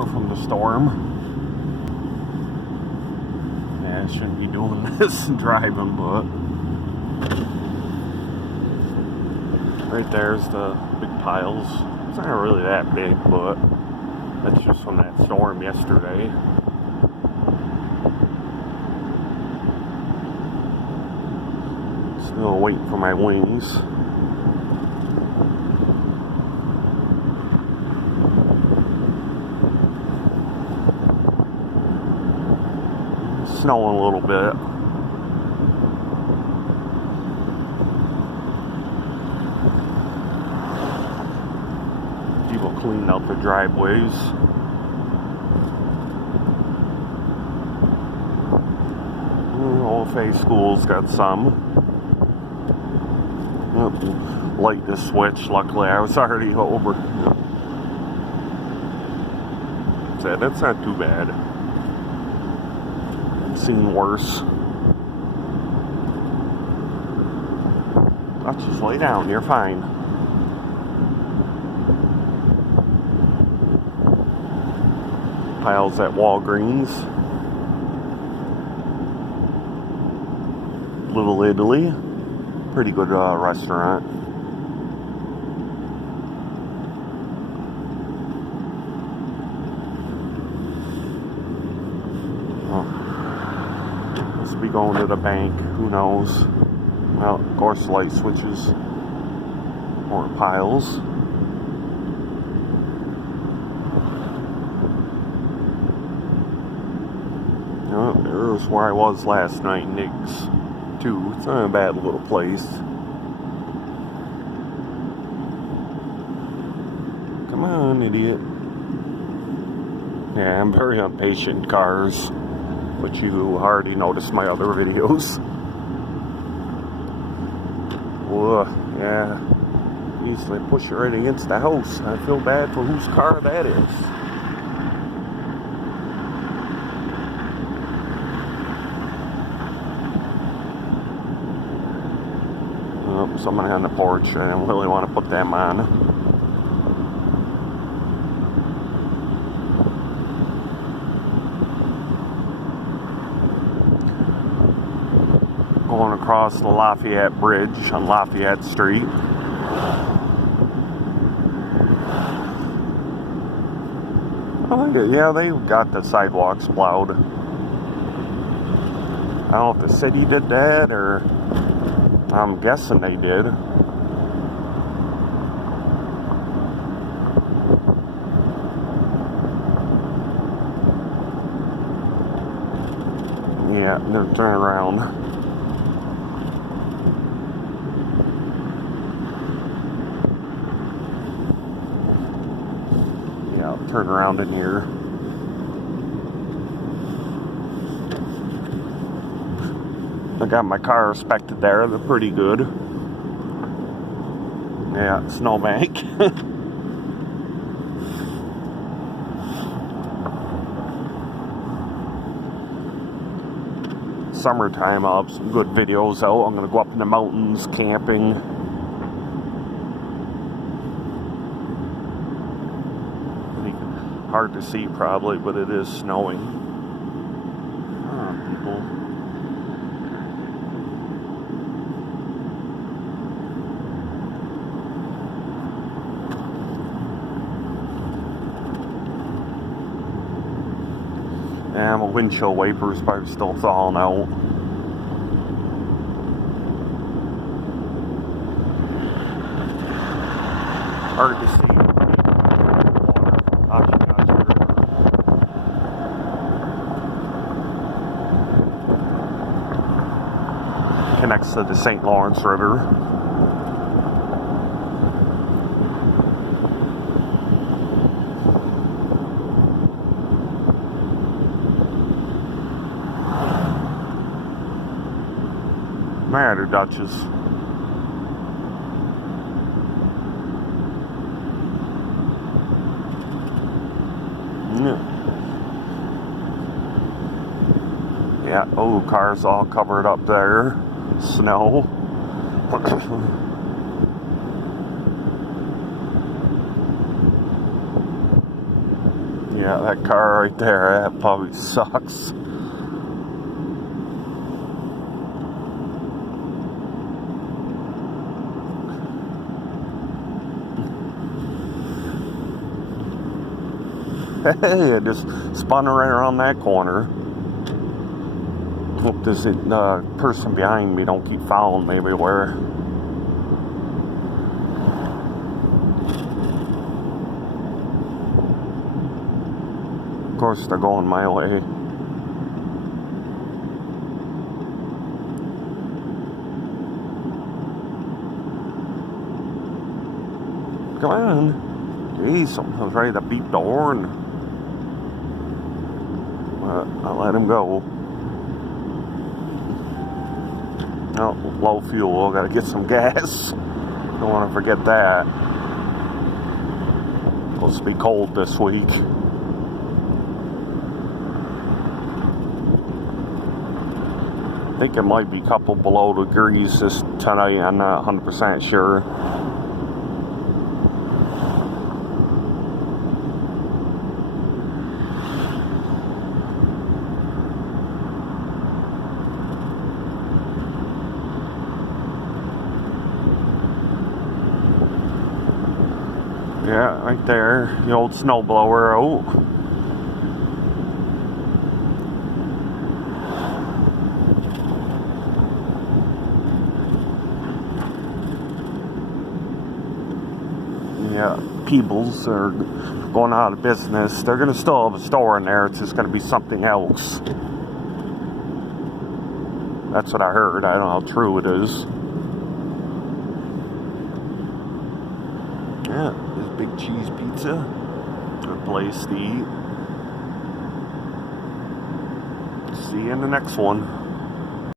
more from the storm. Yeah, I shouldn't be doing this and driving, but right there's the big piles. It's not really that big, but that's just from that storm yesterday. Still waiting for my wings. It's snowing a little bit. People cleaning out the driveways. Old Faith School's got some. Light the switch. Luckily, I was already over. So that's not too bad. I've seen worse. I'll just lay down. You're fine. Piles at Walgreens. Little Italy. Pretty good restaurant. Must be going to the bank. Who knows? Well, of course, light switches. More piles. There's where I was last night, Nick's. Too. It's not a bad little place. Come on, idiot. Yeah, I'm very impatient in cars, but you already noticed my other videos. Whoa, yeah. Easily push it right against the house. I feel bad for whose car that is. Somebody on the porch. I don't really want to put them on. Going across the Lafayette Bridge on Lafayette Street. Oh, yeah, they got the sidewalks plowed. I don't know if the city did that or... I'm guessing they did. Yeah, they're turning around. Yeah, I'll turn around in here. I got my car inspected there. They're pretty good. Yeah, snowbank. Summertime, I'll have some good videos out. I'm going to go up in the mountains camping. Hard to see probably, but it is snowing. People. Yeah, my windshield wipers probably still thawing out. Hard to see. Connects to the St. Lawrence River. Matter, Dutchess. Yeah, oh, cars all covered up there. Snow. Yeah, that car right there, that probably sucks. Hey, I just spun right around that corner. Hope this person behind me don't keep following me everywhere. Of course, they're going my way. Come on. Jeez, I was ready to beep the horn. But I let him go. Oh, low fuel. Gotta get some gas. Don't want to forget that. Supposed to be cold this week. I think it might be a couple below degrees this tonight. I'm not 100% sure. Yeah, right there, the old snowblower. Oh. Yeah, Peebles are going out of business. They're going to still have a store in there. It's just going to be something else. That's what I heard. I don't know how true it is. Yeah, this big cheese pizza. Good place to eat. See you in the next one.